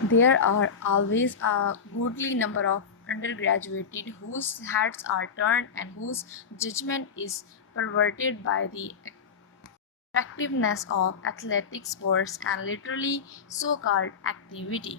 There are always a goodly number of undergraduates whose heads are turned and whose judgment is perverted by the attractiveness of athletic sports and literally so-called activity.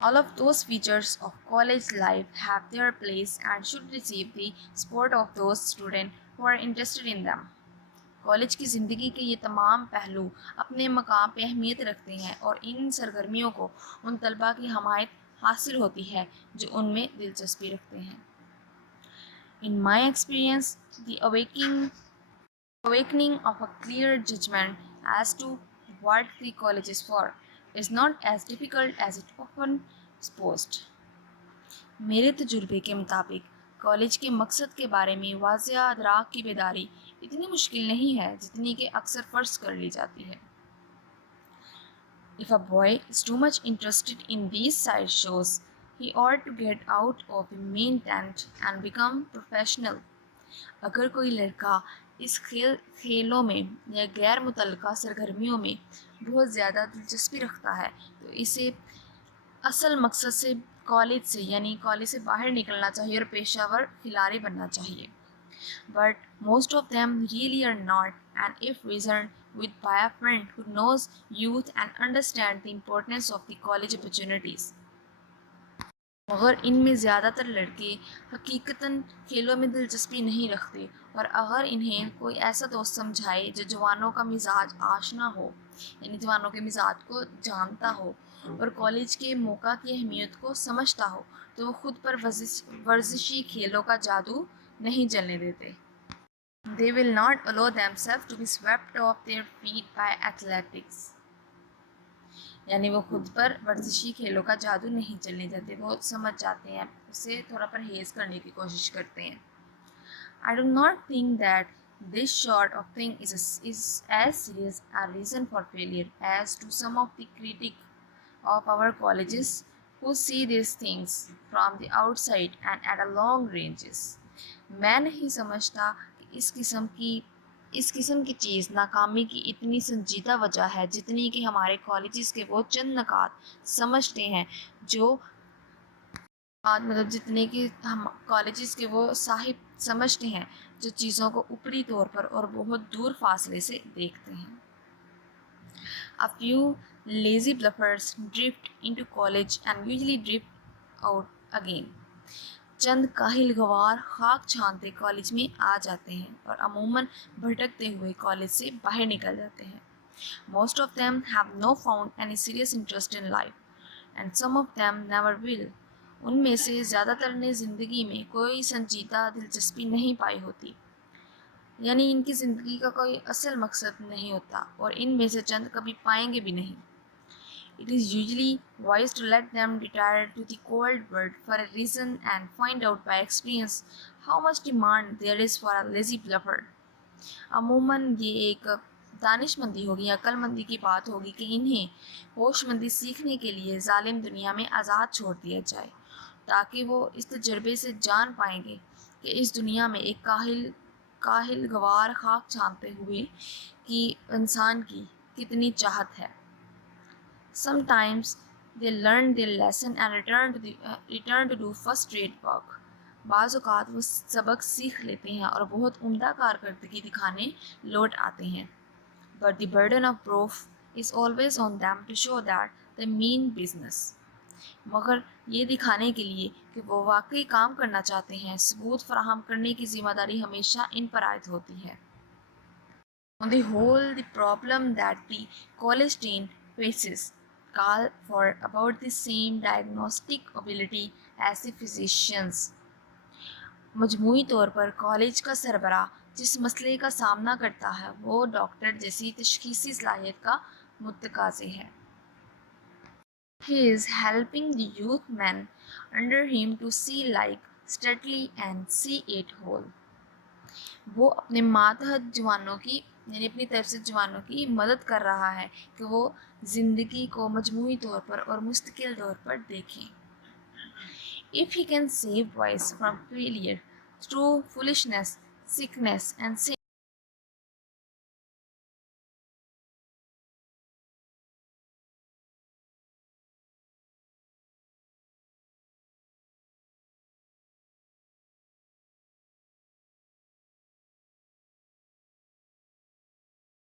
All of those features of college life have their place and should receive the support of those students who are interested in them. College کی زندگی کے یہ تمام پہلو اپنے مقام پہ اہمیت رکھتے ہیں اور ان سرگرمیوں کو ان طلباء کی حمایت حاصل ہوتی ہے جو ان میں دلچسپی رکھتے ہیں. In my experience, the awakening of a clear judgment as to what the college is for is not as difficult as it often supposed. میرے تجربے کے مطابق کالج کے مقصد کے بارے میں واضح ادراک کی بیداری اتنی مشکل نہیں ہے جتنی کہ اکثر فرض کر لی جاتی ہے. If a boy is too much interested in these side shows, he ought to get out of the main tent and become professional. اگر کوئی لڑکا اس کھیلوں میں یا غیر متعلقہ سرگرمیوں میں بہت زیادہ دلچسپی رکھتا ہے تو اسے اصل مقصد سے کالج سے باہر نکلنا چاہیے اور پیشہ ور کھلاڑی بننا چاہیے. But most of them really are not, and if reasoned with by a friend who knows youth and understands the importance of the college opportunities. مگر ان میں زیادہ تر لڑکے حقیقتاً کھیلوں میں دلچسپی نہیں رکھتے، اور اگر انہیں کوئی ایسا دوست سمجھائے جو جوانوں کا مزاج آشنا ہو، یعنی جوانوں کے مزاج کو جانتا ہو اور کالج کے موقع کی اہمیت کو سمجھتا ہو، تو وہ خود پر ورزشی کھیلوں کا جادو نہیں چلنے دیتے. They will not allow themselves to be swept off their feet by athletics. یعنی وہ خود پر ورزشی کھیلوں کا جادو نہیں چلنے دیتے، وہ سمجھ جاتے ہیں، اسے تھوڑا پرہیز کرنے کی کوشش کرتے ہیں. I do not think that this sort of thing is as serious a reason for failure as to some of the critics of our colleges who see these things from the outside and at a long ranges. میں نہیں سمجھتا کہ اس قسم کی چیز ناکامی کی اتنی سنجیدہ وجہ ہے جتنی کہ ہمارے کالجز کے وہ چند نکات سمجھتے ہیں جو جتنے کہ ہم کالجز کے وہ صاحب سمجھتے ہیں جو چیزوں کو اوپری طور پر اور بہت دور فاصلے سے دیکھتے ہیں. A few lazy bluffers drift into college and usually drift out again. چند کاہل گوار خاک چھانتے کالج میں آ جاتے ہیں اور عموماً بھٹکتے ہوئے کالج سے باہر نکل جاتے ہیں. Most of them have not found any serious interest in life, and some of them never will. ان میں سے زیادہ تر نے زندگی میں کوئی سنجیدہ دلچسپی نہیں پائی ہوتی، یعنی ان کی زندگی کا کوئی اصل مقصد نہیں ہوتا، اور ان میں سے چند کبھی پائیں گے بھی نہیں. It is usually wise to let them retire to the cold world for a reason and find out by experience how much demand there is for a lazy bluffer. عموماً یہ ایک دانش مندی ہوگی، عقل مندی کی بات ہوگی کہ انہیں ہوش مندی سیکھنے کے لیے ظالم دنیا میں آزاد چھوڑ دیا جائے، تاکہ وہ اس تجربے سے جان پائیں گے کہ اس دنیا میں ایک کاہل گوار خاک چھانتے ہوئے کی انسان کی کتنی چاہت ہے. Sometimes they learn their lesson and return to do first-rate work. بعض اوقات وہ سبق سیکھ لیتے ہیں اور بہت عمدہ کارکردگی دکھانے لوٹ آتے ہیں. But the burden of proof is always on them to show that they mean business. مگر یہ دکھانے کے لیے کہ وہ واقعی کام کرنا چاہتے ہیں، ثبوت فراہم کرنے کی ذمہ داری ہمیشہ ان پر عائد ہوتی ہے. On the whole, the problem that the college student faces call for about the same diagnostic ability as the physicians. مجموعی طور پر کالج کا سربراہ جس مسئلے کا سامنا کرتا ہے وہ ڈاکٹر جیسی تشخیصی صلاحیت کا متقاضی ہے. He is helping the youth men under him to see like steadily and see it whole. وہ اپنے ماتحت جوانوں کی یعنی اپنی طرف سے جوانوں کی مدد کر رہا ہے کہ وہ زندگی کو مجموعی طور پر اور مستقل طور پر دیکھیں. If he can save boys from failure through foolishness, sickness and sin,